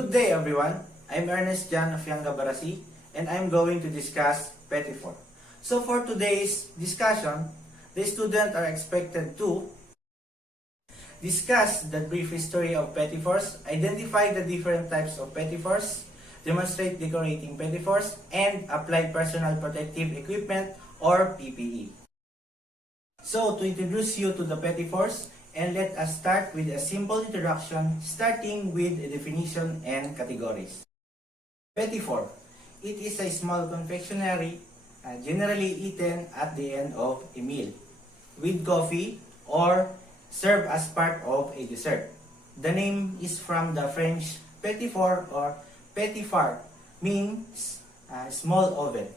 Good day everyone, I'm Ernest Jan of Yanga Barasi and I'm going to discuss Petit Fours. So for today's discussion, the students are expected to discuss the brief history of Petit Fours, identify the different types of Petit Fours, demonstrate decorating Petit Fours, and apply personal protective equipment or PPE. So to introduce you to the Petit Fours, and let us start with a simple introduction starting with a definition and categories. Petit Fours. It is a small confectionery generally eaten at the end of a meal with coffee or served as part of a dessert. The name is from the French Petit Fours or Petit Fours, means small oven.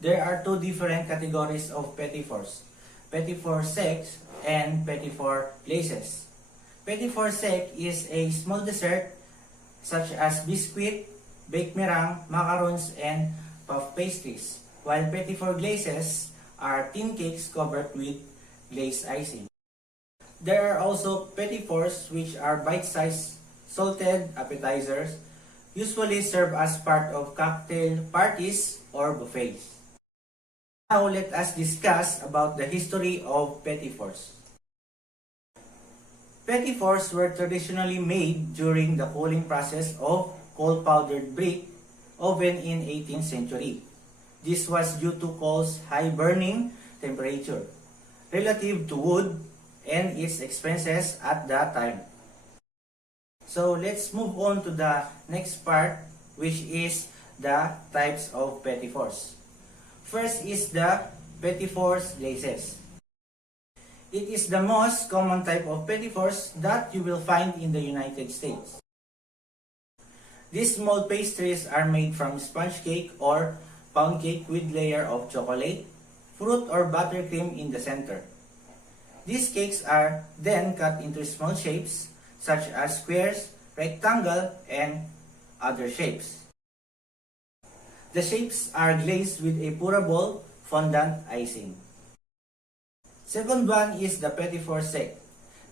There are two different categories of Petit Fours. Petit Secs and Petit Glaces. Petit Secs is a small dessert such as biscuit, baked meringue, macarons, and puff pastries, while Petit Glaces are thin cakes covered with glazed icing. There are also Petit Fours which are bite-sized salted appetizers, usually served as part of cocktail parties or buffets. Now let us discuss about the history of Petit Fours. Petit Fours were traditionally made during the cooling process of coal powdered brick oven in 18th century. This was due to coal's high burning temperature relative to wood and its expenses at that time. So let's move on to the next part, which is the types of Petit Fours. First is the Petit Glaces. It is the most common type of Petit Fours that you will find in the United States. These small pastries are made from sponge cake or pound cake with layer of chocolate, fruit or buttercream in the center. These cakes are then cut into small shapes such as squares, rectangle, and other shapes. The shapes are glazed with a pourable fondant icing. Second one is the Petit Secs.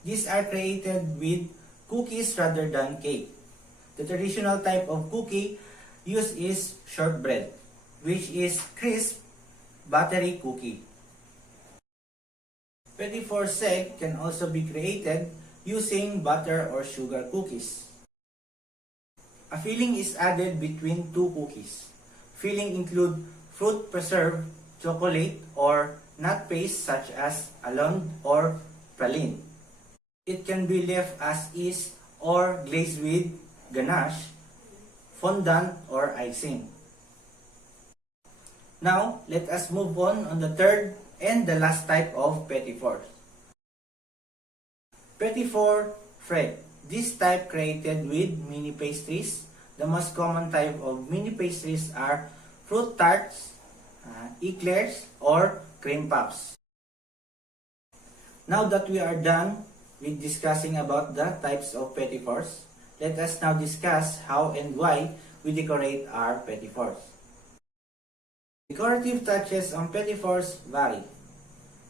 These are created with cookies rather than cake. The traditional type of cookie used is shortbread, which is crisp, buttery cookie. Petit Secs can also be created using butter or sugar cookies. A filling is added between two cookies. Filling include fruit preserve, chocolate, or nut paste such as almond or praline. It can be left as is or glazed with ganache, fondant, or icing. Now, let us move on the third and the last type of Petit Fours. Petit Fraisr. This type created with mini pastries. The most common type of mini pastries are fruit tarts, eclairs, or cream puffs. Now that we are done with discussing about the types of Petit Fours, let us now discuss how and why we decorate our Petit Fours. Decorative touches on Petit Fours vary.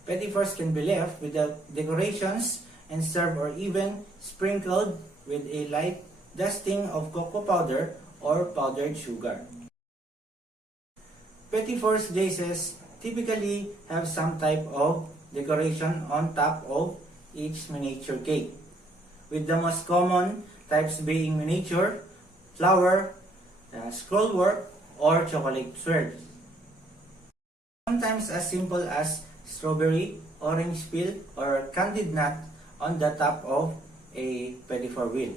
Petit Fours can be left without decorations and served or even sprinkled with a light dusting of cocoa powder or powdered sugar. Petit Glaces typically have some type of decoration on top of each miniature cake, with the most common types being miniature, flower, scrollwork, or chocolate swirls. Sometimes as simple as strawberry, orange peel, or candied nut on the top of a Petit Fours wheel.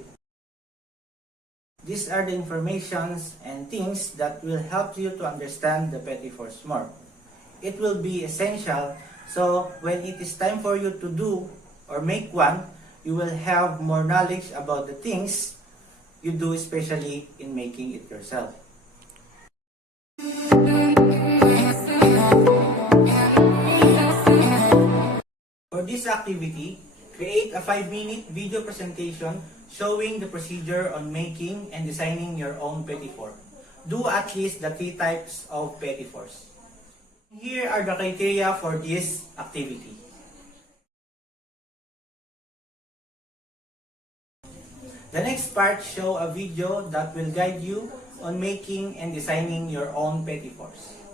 These are the informations and things that will help you to understand the Petit Fours more. It will be essential, so when it is time for you to do or make one, you will have more knowledge about the things you do, especially in making it yourself. For this activity, create a 5-minute video presentation showing the procedure on making and designing your own Petit Fours. Do at least the 3 types of Petit Fours. Here are the criteria for this activity. The next part show a video that will guide you on making and designing your own Petit Fours.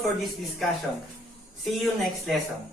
for this discussion. See you next lesson.